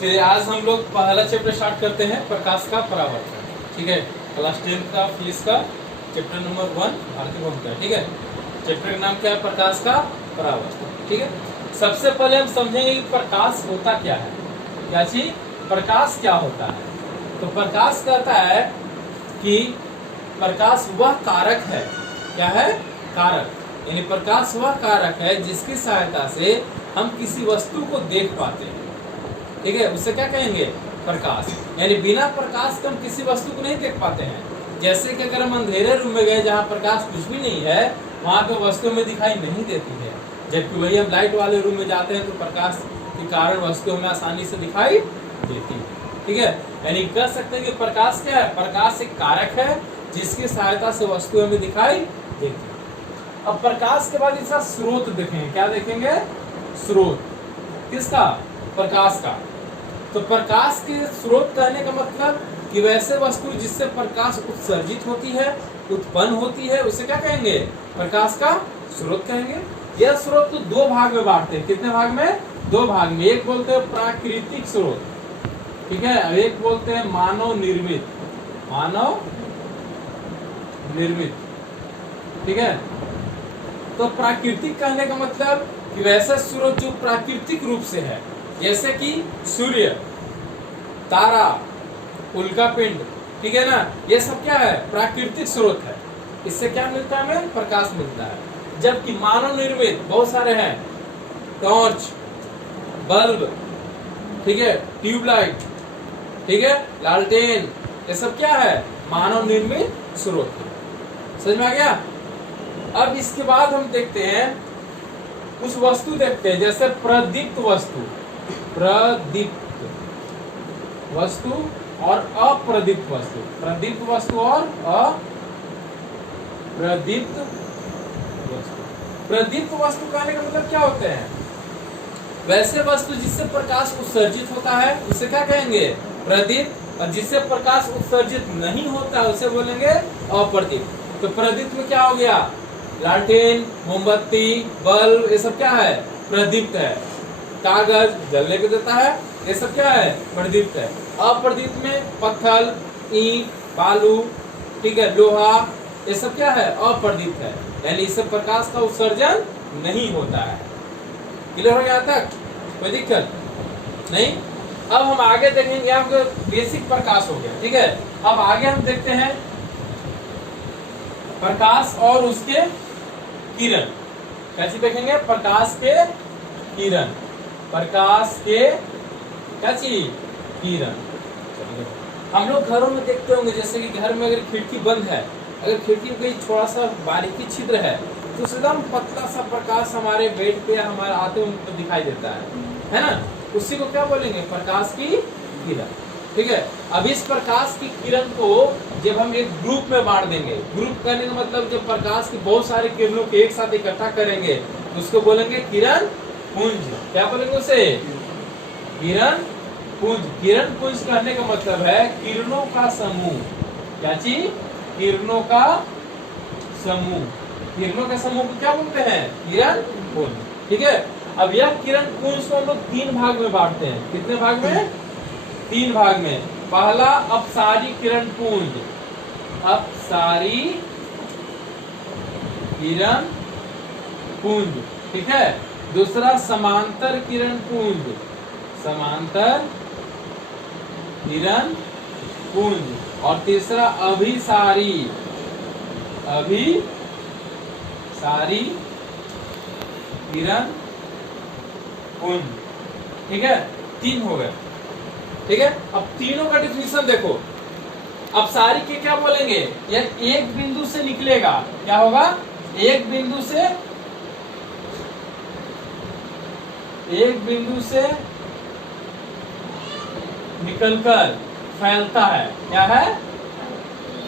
चलिए आज हम लोग पहला चैप्टर स्टार्ट करते हैं, प्रकाश का परावर्तन। ठीक है, क्लास 10 का फिजिक्स का चैप्टर नंबर 1 भारतीय भौतिकी का। ठीक है, चैप्टर का नाम क्या है? प्रकाश का परावर्तन। ठीक है, सबसे पहले हम समझेंगे कि प्रकाश होता क्या है। क्या चीज? प्रकाश क्या होता है? तो प्रकाश कहता है कि प्रकाश वह कारक है। क्या है? कारक। यानी प्रकाश वह कारक है जिसकी सहायता से हम किसी वस्तु को देख पाते हैं। ठीक है, उससे क्या कहेंगे? प्रकाश। यानी बिना प्रकाश के हम किसी वस्तु को नहीं देख पाते हैं। जैसे कि अगर हम अंधेरे रूम में गए जहाँ प्रकाश कुछ भी नहीं है, वहाँ पे वस्तु हमें दिखाई नहीं देती है। जबकि वही हम लाइट वाले रूम में जाते हैं तो प्रकाश के कारण वस्तु हमें आसानी से दिखाई देती है। ठीक है, यानी कह सकते हैं कि प्रकाश क्या है? प्रकाश एक कारक है जिसकी सहायता से वस्तु हमें दिखाई देती है। अब प्रकाश के बाद इसका स्रोत देखेंगे। क्या देखेंगे? स्रोत किसका? प्रकाश का। तो प्रकाश के स्रोत कहने का मतलब कि वैसे वस्तु जिससे प्रकाश उत्सर्जित होती है, उत्पन्न होती है, उसे क्या कहेंगे? प्रकाश का स्रोत कहेंगे। यह स्रोत तो दो भाग में बांटते हैं। कितने भाग में? दो भाग में। एक बोलते हैं प्राकृतिक स्रोत, ठीक है, एक बोलते हैं मानव निर्मित। मानव निर्मित, ठीक है। तो प्राकृतिक कहने का मतलब कि वैसा स्रोत जो प्राकृतिक रूप से है, जैसे कि सूर्य, तारा, उल्कापिंड, ठीक है ना, ये सब क्या है? प्राकृतिक स्रोत है। इससे क्या मिलता है? हमें प्रकाश मिलता है। जबकि मानव निर्मित बहुत सारे हैं, टॉर्च, बल्ब, ठीक है, ट्यूबलाइट, ठीक है, लालटेन, ये सब क्या है? मानव निर्मित स्रोत है। समझ में आ गया? अब इसके बाद हम देखते हैं कुछ वस्तु देखते हैं, जैसे प्रदीप्त वस्तु, प्रदीप्त वस्तु और अप्रदीप्त वस्तु। प्रदीप्त वस्तु और अप्रदीप्त वस्तु। प्रदीप्त वस्तु कहने का मतलब क्या होते हैं? वैसे वस्तु जिससे प्रकाश उत्सर्जित होता है उसे क्या कहेंगे? प्रदीप्त। और जिससे प्रकाश उत्सर्जित नहीं होता है उसे बोलेंगे अप्रदीप्त। तो प्रदीप्त में क्या हो गया? लालटेन, मोमबत्ती, बल्ब, ये सब क्या है? प्रदीप्त है। कागज जलने को देता है, ये सब क्या है? प्रदीप्त है। अप्रदीप्त में पत्थर, ईंट, बालू, ठीक है, लोहा, ये सब क्या है? अप्रदीप्त है। यानी इससे प्रकाश का उत्सर्जन नहीं होता है। क्लियर हो गया तक? कोई दिक्कत नहीं? अब हम आगे देखेंगे। आपको बेसिक प्रकाश हो गया, ठीक है। अब आगे हम देखते हैं प्रकाश और उसके किरण। कैसे देखेंगे? प्रकाश के किरण। प्रकाश के क्या चीज? किरण। हम लोग घरों में देखते होंगे, जैसे कि घर में अगर खिड़की बंद है, अगर खिड़की में थोड़ा सा बारीकी छिद्र है तो एकदम पतला सा प्रकाश हमारे बेड पे हमारे आते हुए दिखाई देता है ना? उसी को क्या बोलेंगे? प्रकाश की किरण। ठीक है। अब इस प्रकाश की किरण को जब हम एक ग्रुप में बांट देंगे, ग्रुप करने का मतलब जब प्रकाश की बहुत सारी किरणों को एक साथ इकट्ठा करेंगे तो उसको बोलेंगे किरण पुंज। क्या बोलेंगे उसे? किरण पुंज। किरण पुंज कहने का मतलब है किरणों का समूह। क्या चीज? किरणों का समूह। किरणों के समूह को क्या बोलते हैं? किरण पुंज। ठीक है। अब यह किरण पुंज को हम लोग 3 भाग में बांटते हैं। कितने भाग में? 3 भाग में। पहला अपसारी किरण पुंज, अपसारी किरण पुंज, ठीक है। दूसरा समांतर किरण पुंज, समांतर किरण पुंज। और तीसरा अभिसारी, अभिसारी किरण पुंज। ठीक है, 3 हो गए। ठीक है। अब तीनों का डिफिनेशन देखो। अपसारी के क्या बोलेंगे? यह एक बिंदु से निकलेगा। क्या होगा? एक बिंदु से निकलकर फैलता है। क्या है?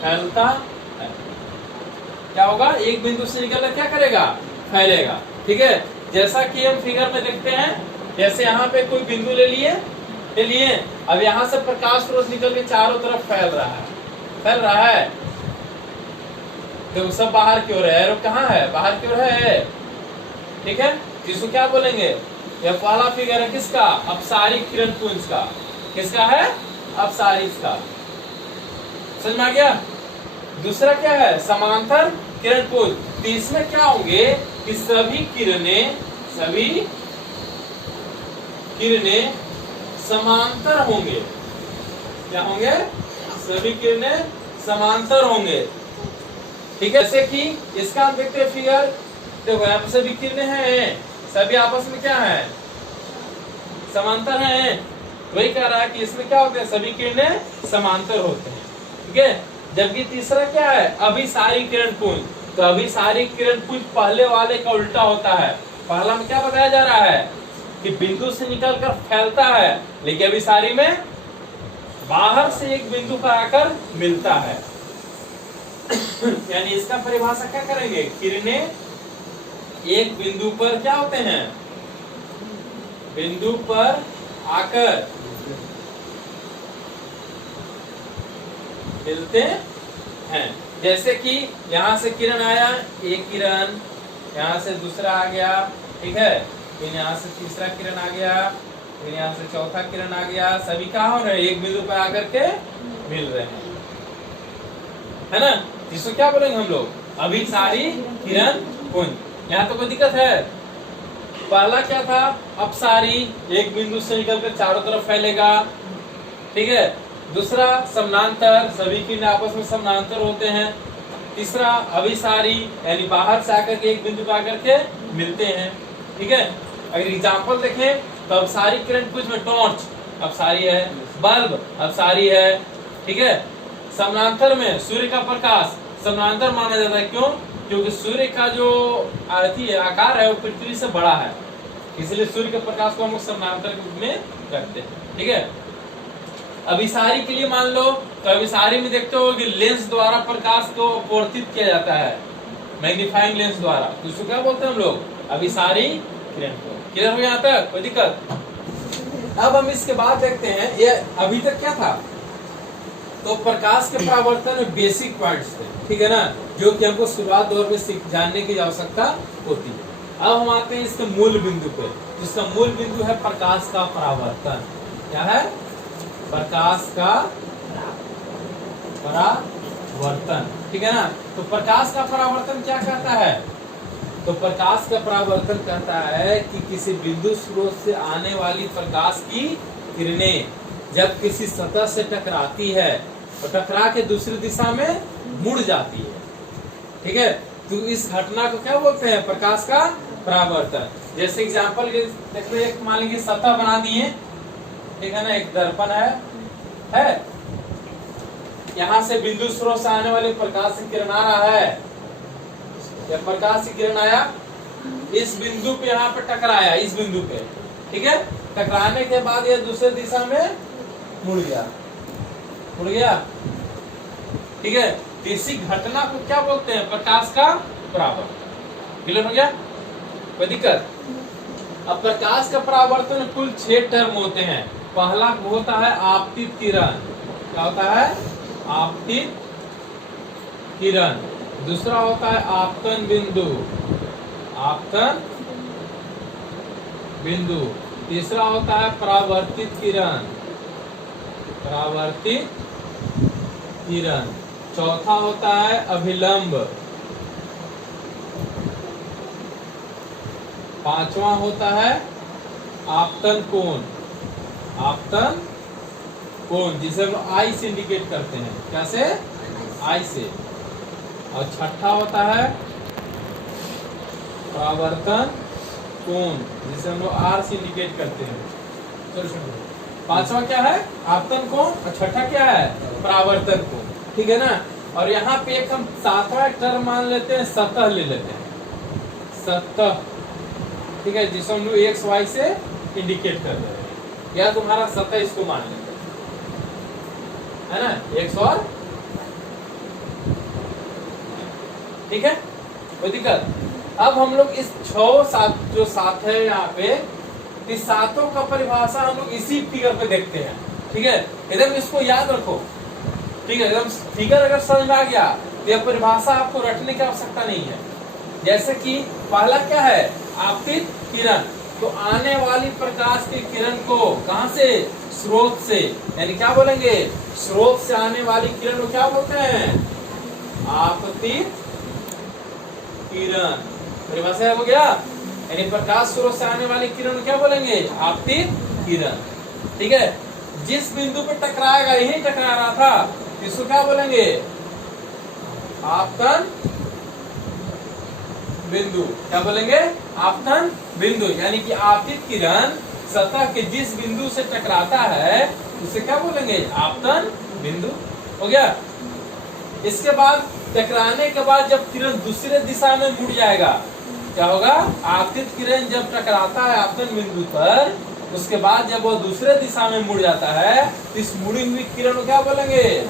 फैलता है। क्या होगा? एक बिंदु से निकलकर क्या करेगा? फैलेगा। ठीक है। जैसा कि हम फिगर में देखते हैं, जैसे यहाँ पे कोई बिंदु ले लिए, अब यहाँ से प्रकाश स्रोत निकल के चारों तरफ फैल रहा है। तो सब बाहर की ओर है। एरो कहाँ है? बाहर की ओर है। ठीक है, जिसको क्या बोलेंगे? यह पहला फिगर है किसका? अपसारिक किरण पुंज का। किसका है? अपसारिक का। समझ में आ गया? दूसरा क्या है? समांतर किरण पुंज। तो इसमें क्या होंगे कि सभी किरणें समांतर होंगे। क्या होंगे? सभी किरणें समांतर होंगे। ठीक है, जैसे कि इसका हम देखते हैं फिगर। देखो यहाँ पे सभी किरणें हैं, सभी आपस में क्या है? समांतर हैं। वही कह रहा है कि इसमें क्या होते हैं? सभी किरणें समांतर होते हैं। ठीक है, जबकि तीसरा क्या है? अभिसारी किरण पुंज। तो अभिसारी किरण पुंज पहले वाले का उल्टा होता है। पहला में क्या बताया जा रहा है कि बिंदु से निकलकर फैलता है, लेकिन अभिसारी में बाहर से एक बिंदु पर आकर मिलता है। यानी इसका परिभाषा क्या करेंगे? किरणें एक बिंदु पर क्या होते हैं? बिंदु पर आकर मिलते हैं। जैसे कि यहां से किरण आया, एक किरण, यहां से दूसरा आ गया, ठीक है, फिर यहां से तीसरा किरण आ गया, फिर यहां से चौथा किरण आ गया। सभी कहाँ हो रहे हैं? एक बिंदु पर आकर के मिल रहे हैं, है ना? जिसको क्या बोलेंगे हम लोग? अभिसारी किरण पुंज। यहाँ तो कोई दिक्कत है? पहला क्या था? अपसारी, एक बिंदु से निकलकर चारों तरफ फैलेगा। ठीक है, दूसरा समानांतर, सभी किरणें आपस में समानांतर होते हैं। तीसरा अभिसारी, यानी बाहर से आकर के एक बिंदु पर आकर के मिलते हैं। ठीक है, अगर एग्जाम्पल देखें तो अपसारी किरण पुंज में टॉर्च अपसारी है, बल्ब अपसारी है। ठीक है, समानांतर में सूर्य का प्रकाश समानांतर माना जाता है। क्यों? क्योंकि सूर्य का जो आकार है वो पृथ्वी से बड़ा है, इसलिए सूर्य के प्रकाश को हम समानांतर के रूप में रखते हैं। ठीक है, अभिसारी के लिए मान लो तो अभिसारी में देखते हो कि लेंस द्वारा प्रकाश को अपवर्तित किया जाता है, मैग्नीफाइंग लेंस द्वारा। तो इसको क्या बोलते हैं हम लोग? अभिसारी किरण। क्लियर हो यहाँ तक? कोई दिक्कत? अब हम इसके बाद देखते हैं, ये अभी तक क्या था? तो प्रकाश के परावर्तन में बेसिक पॉइंट्स थे, ठीक है ना, जो कि हमको शुरुआत दौर में जानने की आवश्यकता होती है। अब हम आते हैं इसके मूल बिंदु पे। इसका मूल बिंदु है प्रकाश का परावर्तन। क्या है? प्रकाश का परावर्तन। ठीक है ना? तो प्रकाश का परावर्तन क्या कहता है? तो प्रकाश का परावर्तन कहता है कि किसी बिंदु स्रोत से आने वाली प्रकाश की किरणें जब किसी सतह से टकराती है और टकरा के दूसरी दिशा में मुड़ जाती है। ठीक है, तो इस घटना को क्या बोलते हैं? प्रकाश का परावर्तन। जैसे एग्जांपल देख लो, एक मान लीजिए सतह बना दिए, ठीक है ना, एक दर्पण है, यहाँ से बिंदु स्रोत से आने वाले प्रकाश की किरण आ रहा है। जब प्रकाश की किरण आया, इस बिंदु पे यहाँ पे टकराया, इस बिंदु पे, ठीक है, टकराने के बाद ये दूसरे दिशा में मुड़ गया। ठीक है, इसी घटना को क्या बोलते हैं? प्रकाश का परावर्तन। क्लियर हो गया? कोई दिक्कत? अब प्रकाश का परावर्तन कुल 6 टर्म होते हैं। पहला होता है आपतित किरण। क्या होता है? आपतित किरण। दूसरा होता है आपतन बिंदु। तीसरा होता है परावर्तित किरण। चौथा होता है अभिलंब। पांचवा होता है आपतन कोण, जिसे हम आई से इंडिकेट करते हैं। क्या से? आई से। और छठा होता है परावर्तन कोण, जिसे हम लोग आर से इंडिकेट करते हैं। चलो, पांचवा क्या है? आपतन कोण, और छठा क्या है? परावर्तन कोण। ठीक है ना? और यहाँ पे एक हम सातवां टर्म मान लेते हैं, सतह ले लेते हैं। सतह, ठीक है, जिसे हम लोग एक्स वाई से इंडिकेट कर रहे हैं। या तुम्हारा सतह, इसको मान लेते हैं, है ना, एक्स और, ठीक है, कोई दिक्कत? अब हम लोग इस 6-7 जो 7 है यहाँ पे, इस सातों का परिभाषा हम लोग इसी फिगर पे देखते हैं। ठीक है, एकदम इसको याद रखो। ठीक है, एकदम फिगर अगर समझ में आ गया तो यह परिभाषा आपको रटने की आवश्यकता नहीं है। जैसे कि पहला क्या है? आपतित किरण। तो आने वाली प्रकाश की किरण को कहां से, स्रोत से, यानी क्या बोलेंगे, स्रोत से आने वाली किरण को क्या बोलते हैं, आपतित किरण। परिभाषा हो गया, यानी प्रकाश स्रोत से आने वाली किरण को क्या बोलेंगे, आपतित किरण। ठीक है, जिस बिंदु पर टकराएगा, यही टकरा रहा था, इसको क्या बोलेंगे, आपतन बिंदु। क्या बोलेंगे, आपतन बिंदु, यानी कि आपतित किरण सतह के जिस बिंदु से टकराता है उसे क्या बोलेंगे, आपतन बिंदु। हो गया। इसके बाद टकराने के बाद जब किरण दूसरे दिशा में मुड़ जाएगा, क्या होगा, आपतित किरण जब टकराता है आपतन बिंदु पर, उसके बाद जब वो दूसरे दिशा में मुड़ जाता है, तो इस मुड़ी हुई किरण को क्या बोलेंगे,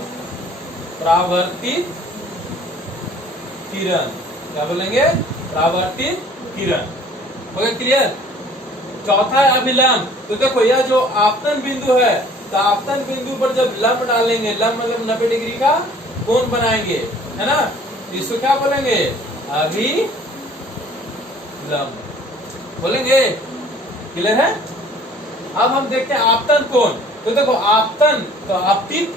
परावर्तित किरण। क्या बोलेंगे, परावर्तित किरण। हो गया क्लियर। चौथा है अभिलंब। तो देखो यह जो आपतन बिंदु है, तो आपतन बिंदु पर जब लंब डालेंगे, लंब मतलब 90 डिग्री का कोण बनाएंगे, है ना, इसको क्या बोलेंगे, अभिलंब बोलेंगे। क्लियर है। अब हम देखते हैं आपतन कोण। तो देखो आपतन तो आपतित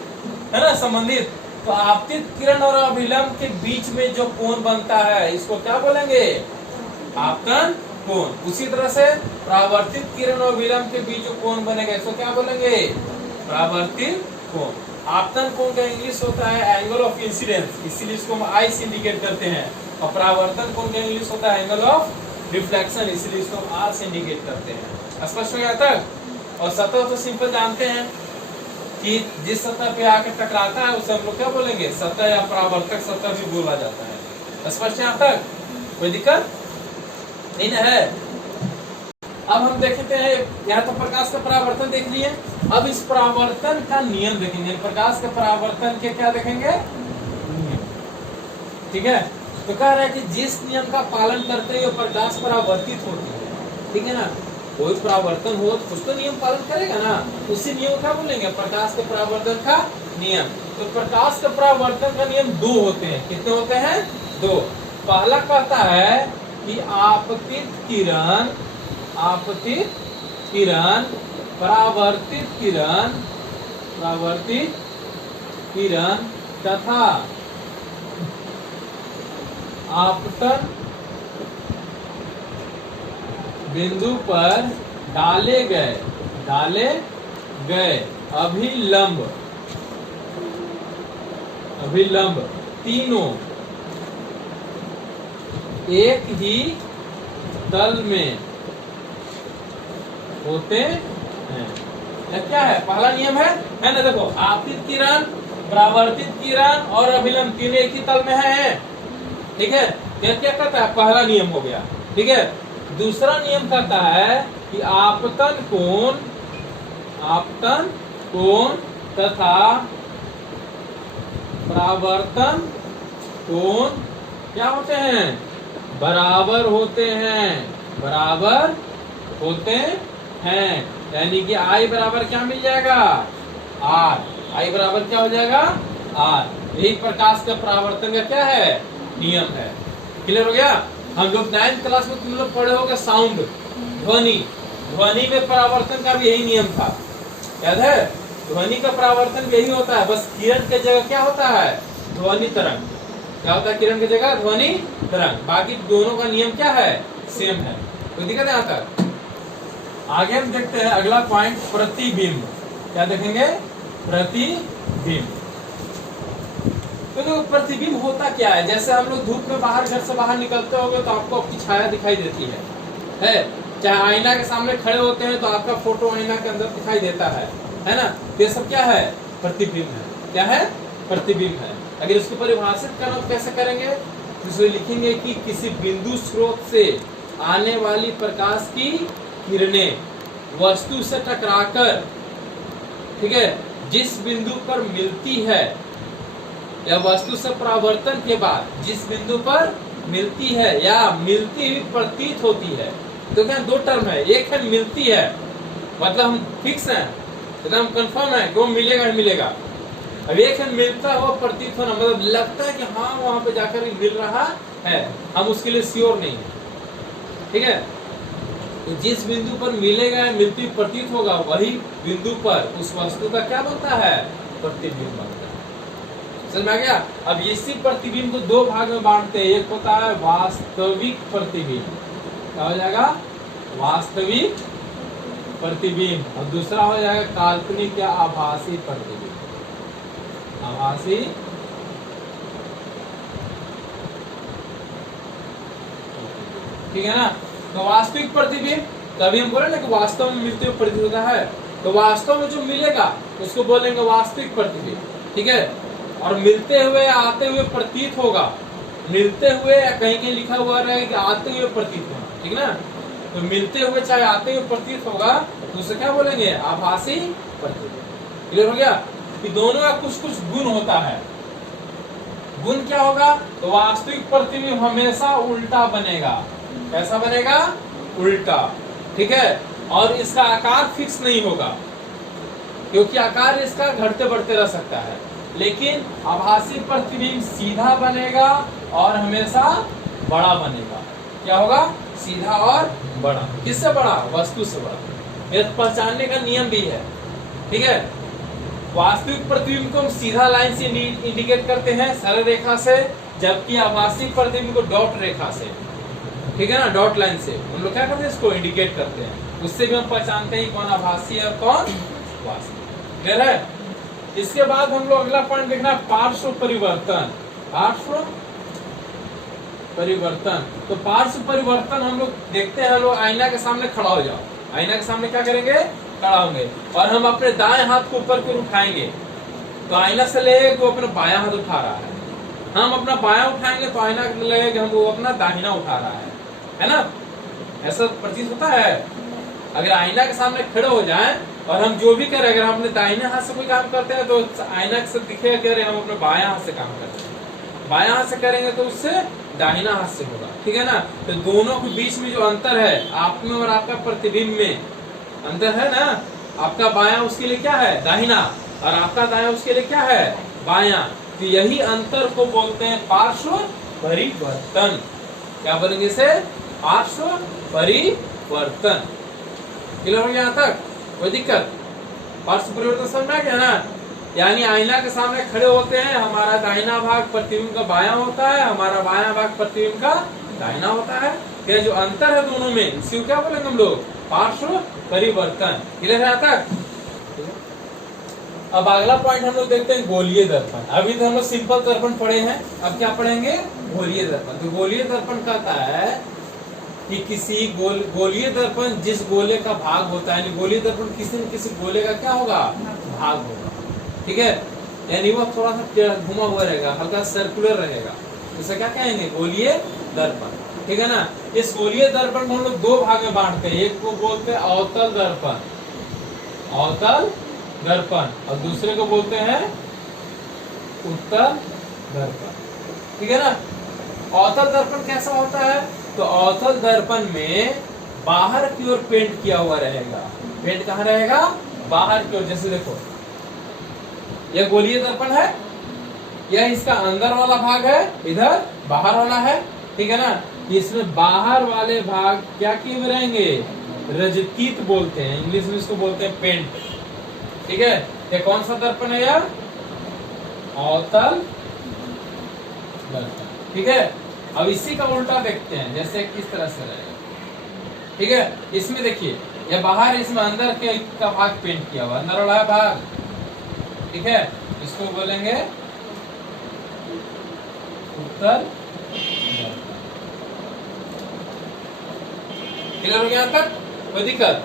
है ना, संबंधित, तो आपतित किरण और अभिलंब के बीच में जो कोण बनता है इसको क्या बोलेंगे, आपतन कोण। उसी तरह से परावर्तित किरण और अभिलंब के बीच जो कोण बनेगा इसको क्या बोलेंगे, परावर्तित कोण। आपतन कोण का इंग्लिश होता है एंगल ऑफ इंसिडेंस, इसीलिए इसको हम आई से इंडिकेट करते हैं। और परावर्तन कोण का इंग्लिश होता है एंगल ऑफ रिफ्लेक्शन, इसीलिए इसको हम आर से इंडिकेट करते हैं। स्पष्ट हो गया तक। और सतह तो सिंपल जानते हैं कि जिस सतह पे आके टकराता है उसे हम लोग क्या बोलेंगे, सतह या परावर्तक सतह भी बोला जाता है। स्पष्ट यहाँ तक, कोई दिक्कत नहीं ना है। अब हम देखते हैं, यहाँ तो प्रकाश का परावर्तन देख लिए, अब इस परावर्तन का नियम देखेंगे। प्रकाश के परावर्तन के क्या देखेंगे, नियम। ठीक है, तो कह रहा है कि जिस नियम का पालन करते हुए प्रकाश परावर्तित होती है, ठीक है ना, कोई परावर्तन हो तो कुछ तो नियम पालन करेगा ना, उसी नियम क्या बोलेंगे, प्रकाश के परावर्तन का नियम। तो प्रकाश के परावर्तन का नियम दो होते हैं। कितने होते हैं, दो। पहला कहता है कि आपतित किरण परावर्तित किरण तथा आपतन बिंदु पर डाले गए अभिलंब तीनों एक ही तल में होते हैं। क्या है, पहला नियम है ना, देखो आपतित किरण, परावर्तित किरण और अभिलंब तीनों एक ही तल में है। ठीक है, क्या कहता है, पहला नियम हो गया। ठीक है, दूसरा नियम कहता है कि आपतन कोण तथा परावर्तन कोण क्या होते हैं, बराबर होते हैं। यानी कि आई बराबर क्या मिल जाएगा, आर। आई बराबर क्या हो जाएगा, आर। यही प्रकाश का परावर्तन का क्या है, नियम है। क्लियर हो गया। हम लोग 9th क्लास में तुम लोग पढ़े होगा साउंड, ध्वनि में परावर्तन का भी यही नियम था, याद है। ध्वनि का परावर्तन भी यही होता है, बस किरण के जगह क्या होता है, ध्वनि तरंग। क्या होता है, किरण की जगह ध्वनि तरंग। बाकी दोनों का नियम क्या है, सेम है। कोई दिक्कत है यहाँ तक। आगे हम देखते हैं अगला पॉइंट, प्रतिबिंब। क्या देखेंगे, प्रतिबिंब। तो प्रतिबिंब होता क्या है, जैसे हम लोग धूप में बाहर, घर से बाहर निकलते होंगे तो आपको आपकी छाया दिखाई देती है। चाहे आईना के सामने खड़े होते हैं तो आपका फोटो आईना के अंदर दिखाई देता है ना। ये सब क्या है, प्रतिबिंब है। क्या है, प्रतिबिंब है। अगर इसको परिभाषित करना कैसे करेंगे, तो इसमें लिखेंगे कि किसी बिंदु स्रोत से आने वाली प्रकाश की किरणें वस्तु से टकराकर, ठीक है, जिस बिंदु पर मिलती है या वस्तु से परावर्तन के बाद जिस बिंदु पर मिलती है या मिलती हुई प्रतीत होती है। तो क्या दो टर्म है, एक है मिलती है, मतलब हम फिक्स हैं, एकदम कंफर्म है कि वो मिलेगा ही मिलेगा। अब एक है मिलता हो प्रतीत होना, मतलब लगता है कि हाँ वहां पे जाकर मिल रहा है, हम उसके लिए श्योर नहीं है। ठीक है, तो जिस बिंदु पर मिलेगा मिलती हुई प्रतीत होगा वही बिंदु पर उस वस्तु का क्या बनता है, प्रतिबिंब बनता है। समझ में आ गया। अब इसी प्रतिबिंब को दो भाग में बांटते हैं, एक होता है वास्तविक प्रतिबिंब, क्या हो जाएगा, वास्तविक प्रतिबिंब, और दूसरा हो जाएगा काल्पनिक या आभासी प्रतिबिंब, आभासी ठीक है ना। तो वास्तविक प्रतिबिंब, तभी हम बोले ना कि वास्तव में मिलते हुए प्रतीत होता है, तो वास्तव में जो मिलेगा उसको बोलेंगे वास्तविक प्रतिबिंब, ठीक है। और मिलते हुए आते हुए प्रतीत होगा, मिलते हुए या कहीं कहीं लिखा हुआ रहेगा कि आते हुए प्रतीत होगा, ठीक ना। तो मिलते हुए चाहे आते हुए प्रतीत होगा तो उसे क्या बोलेंगे, आभासी प्रतिबिंब। क्लियर हो गया कि दोनों का कुछ कुछ गुण होता है। गुण क्या होगा, तो वास्तविक प्रतिबिंब हमेशा उल्टा बनेगा, कैसा बनेगा, उल्टा, ठीक है। और इसका आकार फिक्स नहीं होगा, क्योंकि आकार इसका घटते बढ़ते रह सकता है। लेकिन आभासी प्रतिबिंब सीधा बनेगा और हमेशा बड़ा बनेगा। क्या होगा, सीधा और बड़ा। किससे बड़ा, वस्तु से बड़ा। यह पहचानने का नियम भी है, ठीक है। वास्तविक प्रतिबिंब को हम सीधा लाइन से इंडिकेट करते हैं, सरल रेखा से, जबकि आभासी प्रतिबिंब को डॉट रेखा से, ठीक है ना, डॉट लाइन से हम लोग क्या करते हैं, इसको इंडिकेट करते हैं। उससे भी हम पहचानते हैं कौन आभासी है और कौन वास्तविक। क्लियर है। इसके बाद हम लोग अगला पॉइंट देखना है पार्श्व परिवर्तन। पार्श्व परिवर्तन, तो पार्श्व परिवर्तन हम लोग देखते हैं, लोग आईना के सामने खड़ा हो जाओ, आईना के सामने क्या करेंगे, खड़ा होंगे, और हम अपने दाएं हाथ को ऊपर की ओर उठाएंगे, तो आईना से लगेगा वो अपना बायां हाथ उठा रहा है। हम अपना बायां उठाएंगे तो आईना लगेगा हम वो अपना दाहिना उठा रहा है ना। ऐसा प्रतीत होता है। अगर आईना के सामने खड़े हो जाएं और हम जो भी करें, अगर हम अपने दाहिने हाथ से कोई काम करते हैं तो आईना से दिखेगा कि अरे हम अपने बायां हाथ से काम करते हैं, बायां हाथ से करेंगे तो उससे दाहिना हाथ से होगा, ठीक है ना। तो दोनों के बीच में जो अंतर है, आप में और आपका प्रतिबिंब में अंतर है ना। आपका बायां उसके लिए क्या है, दाहिना, और आपका दायां उसके लिए क्या है, बायां। तो यही अंतर को बोलते हैं पार्श्व परिवर्तन। क्या बोलेंगे इसे, पार्श्व परिवर्तन। क्लियर हो गया यहाँ तक, कोई दिक्कत। पार्श्व परिवर्तन समझ में आ गया ना। यानी आईना के सामने खड़े होते हैं, हमारा दाहिना भाग प्रतिबिंब का बायां होता है, हमारा बायां भाग प्रतिबिंब का दाहिना होता है। क्या जो अंतर है दोनों में, इसी को क्या बोलेंगे हम लोग, पार्श्व परिवर्तन। क्लियर है यहाँ तक। अब अगला पॉइंट हम लोग देखते हैं गोलीय दर्पण। अभी तो हम लोग सिंपल दर्पण पढ़े हैं, अब क्या पढ़ेंगे, गोलीय दर्पण। तो गोलीय दर्पण कहता है कि किसी गोलीय दर्पण जिस गोले का भाग होता है, यानी गोलीय दर्पण किसी न किसी गोले का क्या होगा, भाग होगा, ठीक है। यानी वो थोड़ा सा घुमा हुआ रहेगा, हल्का सर्कुलर रहेगा, इसे क्या कहेंगे, गोलीय दर्पण, ठीक है ना। इस गोलीय दर्पण को हम लोग दो भाग में बांटते हैं, एक को बोलते हैं अवतल दर्पण, अवतल दर्पण, और दूसरे को बोलते हैं उत्तल दर्पण, ठीक है ना। अवतल दर्पण कैसा होता है, तो अवतल दर्पण में बाहर की ओर पेंट किया हुआ रहेगा। पेंट कहाँ रहेगा, बाहर की ओर। जैसे देखो यह गोलीय दर्पण है, यह इसका अंदर वाला भाग है, इधर बाहर वाला है, ठीक है ना। इसमें बाहर वाले भाग क्या किए हुए रहेंगे, रजतीत बोलते हैं, इंग्लिश में इसको बोलते हैं पेंट, ठीक है। ये कौन सा दर्पण है यार, अवतल दर्पण, ठीक है। अब इसी का उल्टा देखते हैं, जैसे किस तरह से रहेगा, ठीक है। इसमें देखिए ये बाहर, इसमें अंदर के का भाग पेंट किया हुआ, अंदर वाला भाग, ठीक है। इसको बोलेंगे उत्तल दर्पण। क्लियर हो गया यहाँ तक, कोई दिक्कत।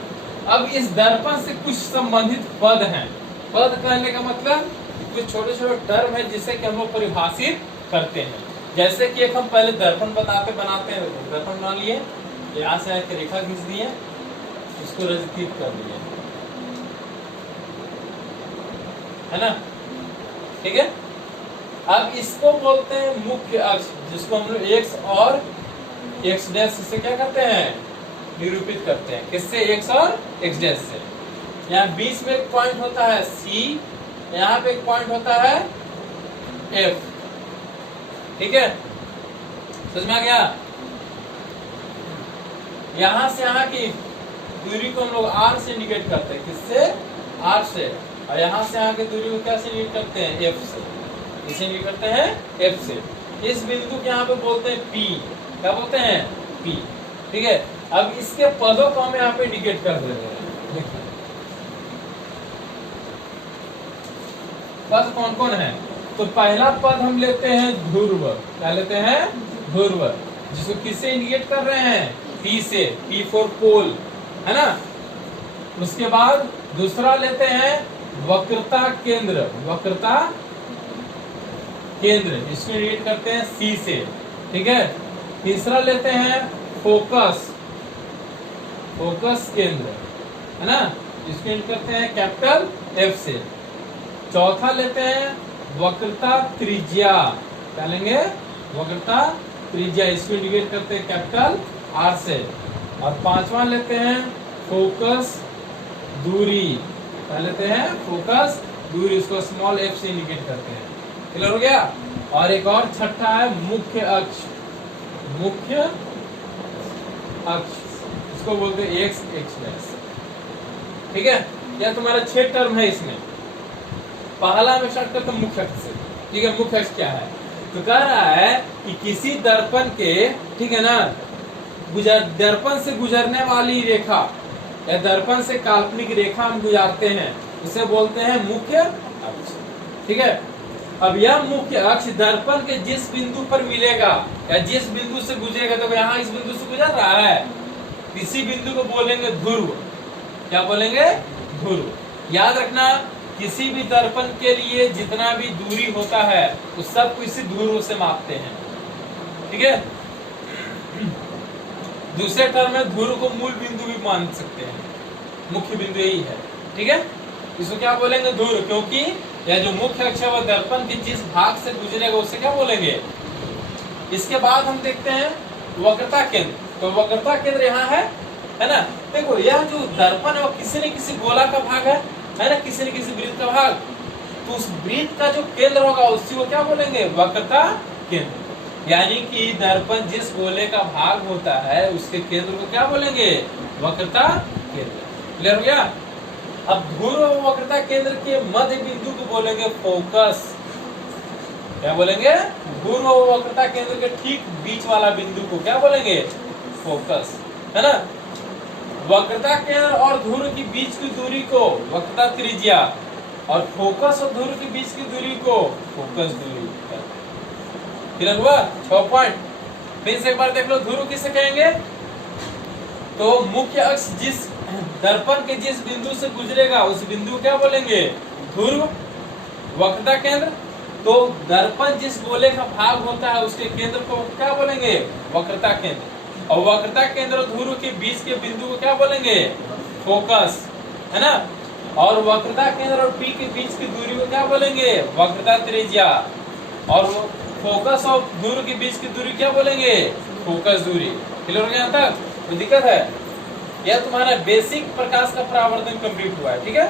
अब इस दर्पण से कुछ संबंधित पद हैं। पद कहने का मतलब कुछ छोटे छोटे टर्म है जिसे कि हम लोग परिभाषित करते हैं। जैसे कि एक हम पहले दर्पण बनाते हैं, दर्पण बना लिए, यहाँ से एक रेखा खींच दी है, इसको रजतीत कर दिए, है ना, ठीक है। अब इसको बोलते हैं मुख्य अक्ष, जिसको हम लोग एक्स और एक्स डैश से क्या करते हैं, निरूपित करते हैं। किससे, एक्स और एक्स डैश से। यहाँ बीच में एक पॉइंट होता है सी, यहाँ पे एक पॉइंट होता है एफ, ठीक है, समझ में आ गया। यहां से यहाँ की दूरी को हम लोग आर से इंडिकेट करते हैं। किससे? आर से। और यहाँ से आगे दूरी को क्या से इंडिकेट करते हैं? एफ से। इसे इंडिकेट करते हैं एफ से। इस बिंदु को यहाँ पे बोलते हैं पी। क्या बोलते हैं? पी। ठीक है, अब इसके पदों को हम यहाँ पे इंडिकेट कर देते हैं। पद कौन कौन है? तो पहला पद हम लेते हैं ध्रुव। क्या लेते हैं? ध्रुव, जिसको किससे इंडिकेट कर रहे हैं? पी से। पी फॉर पोल, है ना। उसके बाद दूसरा लेते हैं वक्रता केंद्र। वक्रता केंद्र, इसको इंडिकेट करते हैं सी से। ठीक है, तीसरा लेते हैं फोकस। फोकस केंद्र, है ना, इसको इंडिकेट करते हैं कैपिटल एफ से। चौथा लेते हैं वक्रता त्रिज्या। क्या लेंगे? वक्रता त्रिज्या, इसको इंडिकेट करते हैं कैपिटल आर से। और पांचवा लेते हैं फोकस दूरी। क्या लेते हैं? फोकस दूरी, इसको स्मॉल एफ से इंडिकेट करते हैं। क्लियर हो गया? और एक और छठा है मुख्य अक्ष। मुख्य अक्ष, इसको बोलते हैं एक्स एक्स। ठीक है, यह तुम्हारा 6 टर्म है। इसमें पहला में स्टार्ट करते हैं मुख्य अक्ष से। ठीक है, मुख्य अक्ष क्या है? तो कह रहा है कि किसी दर्पण के, ठीक है ना, दर्पण से गुजरने वाली रेखा या दर्पण से काल्पनिक रेखा हम गुजारते हैं, उसे बोलते हैं मुख्य अक्ष। ठीक है, अब यह मुख्य अक्ष दर्पण के जिस बिंदु पर मिलेगा या जिस बिंदु से गुजरेगा, तो यहाँ इस बिंदु से गुजर रहा है, किसी बिंदु को बोलेंगे ध्रुव। क्या बोलेंगे? ध्रुव। याद रखना, किसी भी दर्पण के लिए जितना भी दूरी होता है उस सब को इसी ध्रुव से मापते हैं। ठीक है, दूसरे टर्म में ध्रुव को मूल बिंदु भी मान सकते हैं। मुख्य बिंदु यही है। ठीक है, इसको क्या बोलेंगे? ध्रुव, क्योंकि यह जो मुख्य अक्ष है वह दर्पण के जिस भाग से गुजरेगा उसे क्या बोलेंगे? इसके बाद हम देखते हैं वक्रता केंद्र। तो वक्रता केंद्र यहाँ है ना। देखो, यह जो दर्पण है वो किसी न किसी गोला का भाग है ना, किसी न किसी वृत्त का भाग। तो उस वृत्त का जो केंद्र होगा उसी को क्या बोलेंगे? वक्रता केंद्र। यानी कि दर्पण जिस गोले का भाग होता है उसके केंद्र को क्या बोलेंगे? वक्रता केंद्र। क्लियर हो गया? अब ध्रुव वक्रता केंद्र के मध्य बिंदु को बोलेंगे फोकस। क्या बोलेंगे? ध्रुव वक्रता केंद्र के ठीक बीच वाला बिंदु को क्या बोलेंगे? फोकस, है ना। वक्रता केंद्र और ध्रुव के बीच की दूरी को वक्रता त्रिज्या, और फोकस और ध्रुव के बीच की दूरी को फोकस दूरी। क्लियर हुआ? 6 पॉइंट। फिर से एक बार देख लो, ध्रुव किसे कहेंगे? तो मुख्य अक्ष जिस दर्पण के जिस बिंदु से गुजरेगा उस बिंदु को क्या बोलेंगे? ध्रुव। वक्रता केंद्र, तो दर्पण जिस गोले का भाग होता है उसके केंद्र को क्या बोलेंगे? वक्रता केंद्र। और वक्रता केंद्र और ध्रुव के बीच के बिंदु को क्या बोलेंगे? फोकस, है ना। और वक्रता केंद्र और पी के बीच की दूरी को क्या बोलेंगे? वक्रता त्रिज्या। और फोकस और ध्रुव के बीच की दूरी क्या बोलेंगे? फोकस दूरी। क्लियर हो गया यहाँ तक? कोई दिक्कत है? यह तुम्हारा बेसिक प्रकाश का परावर्तन कंप्लीट हुआ है। ठीक है।